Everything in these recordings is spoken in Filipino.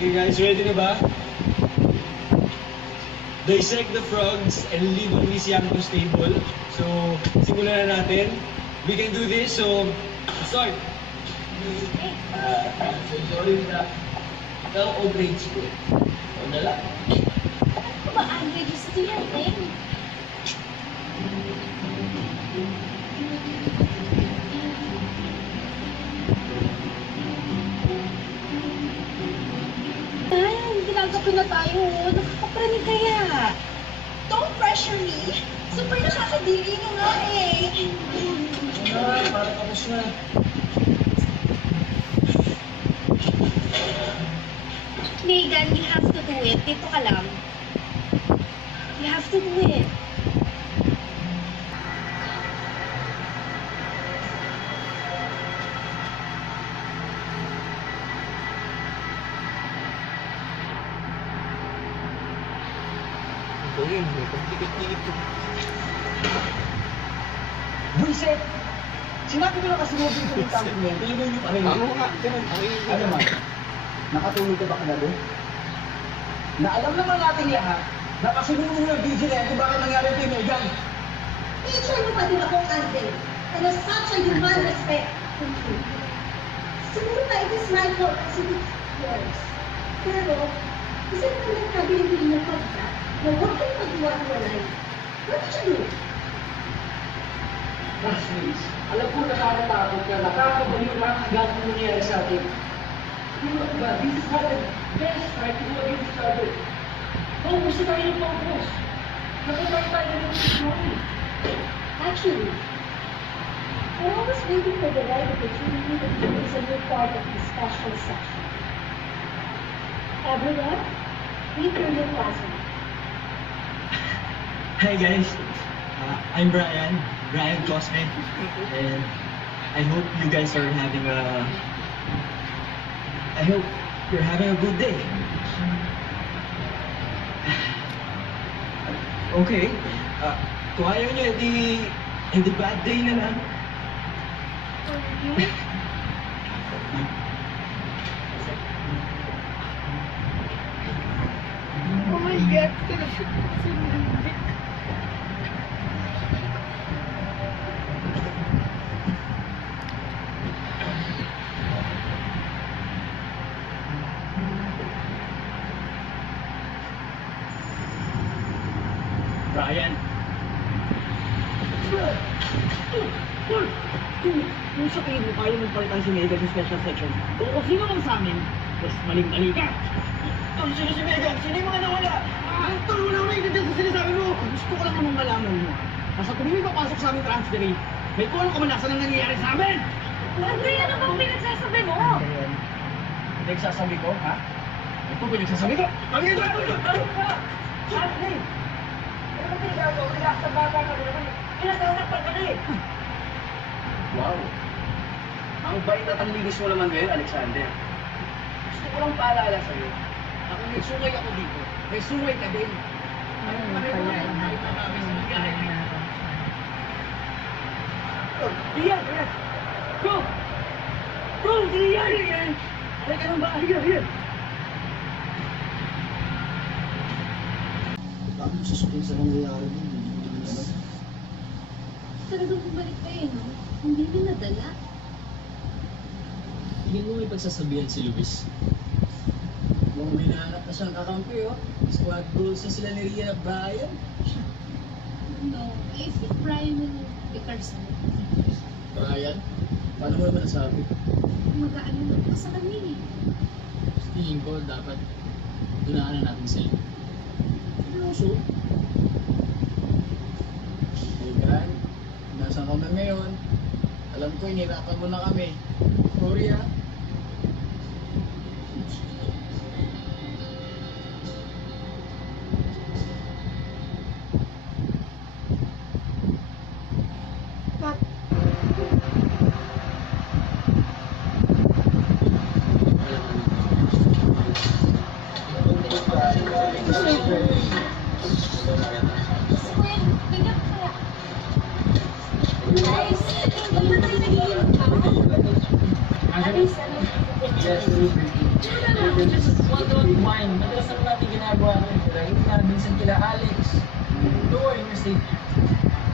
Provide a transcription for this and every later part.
Okay guys, ready na ba? Dissect the frogs and leave only Siamto's table. So, simulan na natin. We can do this, so start. Sorry na. Ikaw o grade school? O na lang. Ano ba, Andre? Gusto yan, eh. Ay, ginagabi na tayo. Nakakapranig kaya. Don't pressure me. Super nakakadiri nyo nga eh. Ay, para tapos na. Megan, you have to do it. Dito ka lang. You have to do it. Ito yun, may pagtikit-tikit ko. Buisit! Sinabi ko na kasi mo dito yung tank niya, tingin niyo pa rin. Ako nga, ganun. Ano man, nakatulog ka ba kagabi? Na alam naman natin lahat, nakasunod mo yung DJ na yan kung bakit nangyari ito yung Megan. Teacher mo pa din akong ante. And as such, I demand respect. Thank you. Siguro na it is my fault kasi it's yours. Pero, isa naman nagsabi yung hindi mo pagka na huwag kang maghiwa-hiwalay. What did you do? Classmates, alam ko nakakatakot ka, nakakabaliw na ang hanggang kung nangyayari sa atin. Pero ba, this is not the best time to go against each other. Paubos na tayo ng paubos. Nakatay tayo ng story. Actually, we're always waiting for the right opportunity to produce a new part of this special session. Everyone, meet your new classmate. Hi guys, I'm Brian Cosme, and I hope you guys are having I hope you're having a good day. Okay, kung ayaw nyo, edi bad day na lang. Oh my God. Brian, Kung sa tingin mo kaya magpalitan si Megan sa special section, o kung sino man sa amin, mas maling-mali ka. Sino si Megan? Sino yung mga nawala? Tol, wala ko naiintindihan sa sinasabi mo. Gusto ko lang namang malaman mo. Nasa tuloy may papasok sa aming transferee, may kulang ka man nasa nang nangyayari sa amin! Andre, ano bang pinagsasabi mo? Pinagsasabi ko, ha? Ito pinagsasabi ko? Ano ito? Andre! Ano ba ginagawa? Relax sa bata ka naman. Pinasasaktan ka na eh. Wow! Ang bait at ang linis mo naman ngayon, Alexander. Gusto ko lang paalala sa'yo, na kung may sungay ako dito, may sungay ka din. Pareho na yung kahit na namin sa nangyari. Iyan! Go! Go! Iyan! Iyan! Halika ng bahay! Iyan! Bakit susunod sa nangyayari din? Talagang bumalik pa eh, no? Hindi din nadala. tingin mo may pagsasabihan si Luis? Mukhang may nahanap na siyang kakampi, oh. Squad goals na sila ni Rhea at Brian. No, I think Brian will pick our side. Brian? Paano mo naman nasabi? Mag-aano na pa sa kanya eh. Tingin ko dapat tunaan na natin sila. Seryoso? Megan, nasaan kami ngayon? Alam ko, inirapan mo na kami. Sorry, ah. Guys, ba't ba tayo nag-iinom? Alis, ano? Just one wine. Madalas naman natin ginagawa ko. Lagi na, minsan kila Alex. Don't worry, you're safe.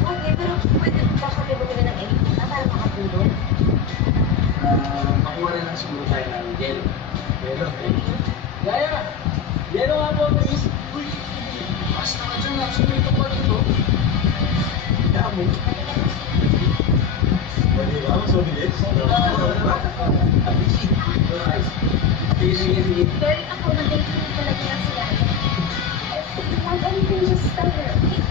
Okay, pero pwede ba kami bumili ng elita para makatulog? Makuha na lang siguro tayo ng yelo. Yelo? Gaya! Yelo nga po, please. Uy! Basta ka dyan, absolute pa dito. Dami. Pwede ba? Mas mabilis? Sige. Very accommodating talaga na sila. If you want anything, just tell her, okay?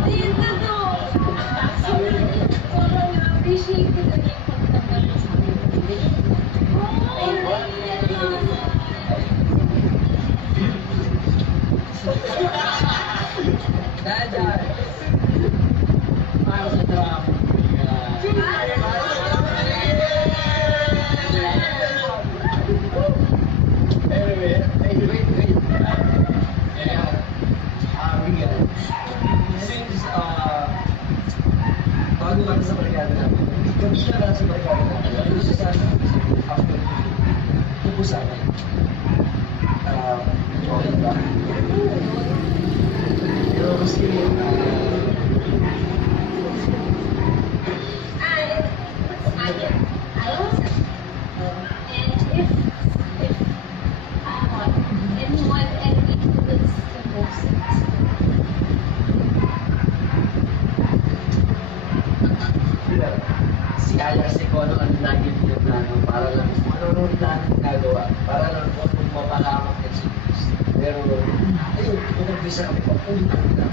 Ayun na to! Sobrang na-appreciate ko na yung pagtanggap mo sa akin. Dada! Para sa trabaho. Anyway, wait. Miguel, since bago ka na sa barkada natin, kabila na sa barkada natin, ano gusto sana after pupusan ay okay ba? Pero gusto mo si Aya kasi kung ano ang lagi niya plano para lang kung ano ang plano ginagawa para lang kung mapalamak ng series. Pero ayun, kung nag-visa kami pa, ulit lang.